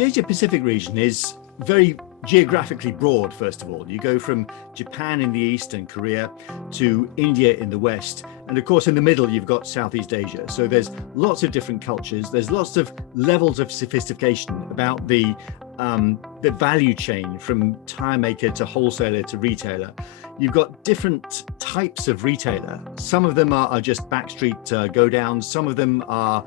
The Asia Pacific region is very geographically broad, first of all. You go from Japan in the east and Korea to India in the west. And of course, in the middle, you've got Southeast Asia. So there's lots of different cultures. There's lots of levels of sophistication about the value chain from tire maker to wholesaler to retailer. You've got different types of retailer. Some of them are just backstreet go downs. Some of them are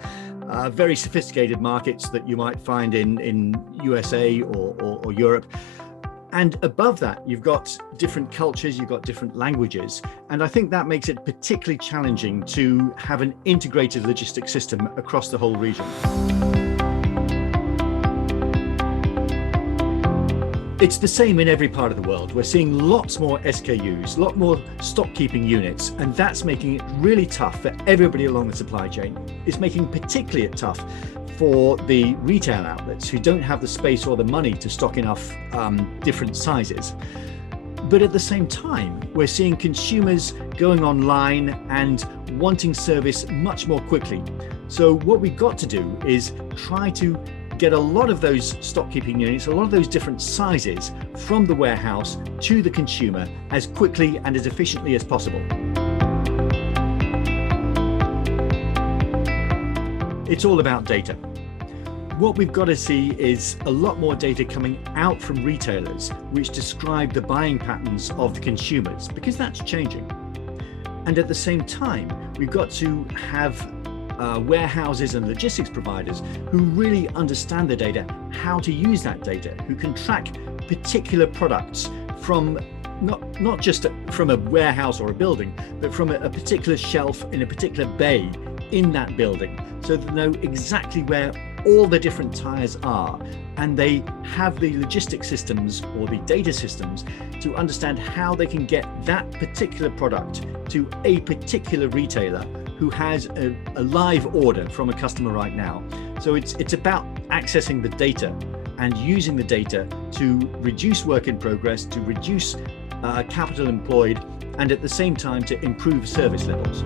very sophisticated markets that you might find in USA or Europe. And above that, you've got different cultures, you've got different languages. And I think that makes it particularly challenging to have an integrated logistics system across the whole region. It's the same in every part of the world. We're seeing lots more SKUs, a lot more stock keeping units, and that's making it really tough for everybody along the supply chain. It's making particularly it tough for the retail outlets who don't have the space or the money to stock enough different sizes. But at the same time, we're seeing consumers going online and wanting service much more quickly. So what we've got to do is try to get a lot of those stock keeping units, a lot of those different sizes from the warehouse to the consumer as quickly and as efficiently as possible. It's all about data. What we've got to see is a lot more data coming out from retailers which describe the buying patterns of the consumers, because that's changing. And at the same time, we've got to have warehouses and logistics providers who really understand the data, how to use that data, who can track particular products from not just from a warehouse or a building, but from a particular shelf in a particular bay in that building, so they know exactly where all the different tires are, and they have the logistics systems or the data systems to understand how they can get that particular product to a particular retailer who has a live order from a customer right now. So it's about accessing the data and using the data to reduce work in progress, to reduce capital employed, and at the same time to improve service levels.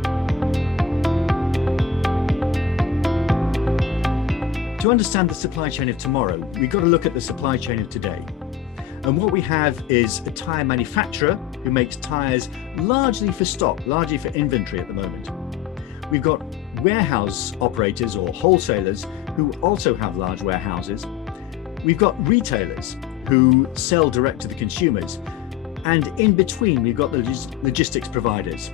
To understand the supply chain of tomorrow, we've got to look at the supply chain of today. And what we have is a tire manufacturer who makes tires largely for stock, largely for inventory at the moment. We've got warehouse operators or wholesalers who also have large warehouses. We've got retailers who sell direct to the consumers. And in between, we've got the logistics providers.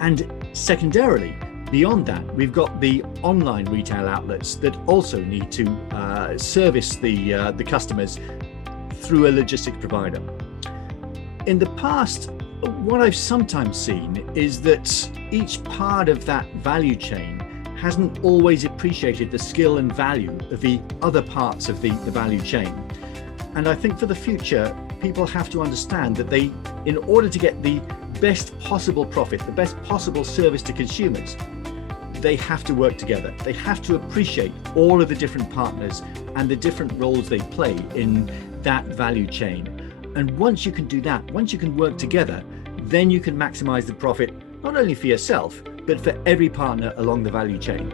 And secondarily, beyond that, we've got the online retail outlets that also need to service the customers through a logistics provider. In the past, what I've sometimes seen is that each part of that value chain hasn't always appreciated the skill and value of the other parts of the value chain. And I think for the future, people have to understand that they, in order to get the best possible profit, the best possible service to consumers, they have to work together. They have to appreciate all of the different partners and the different roles they play in that value chain. And once you can do that, once you can work together, then you can maximize the profit, not only for yourself, but for every partner along the value chain.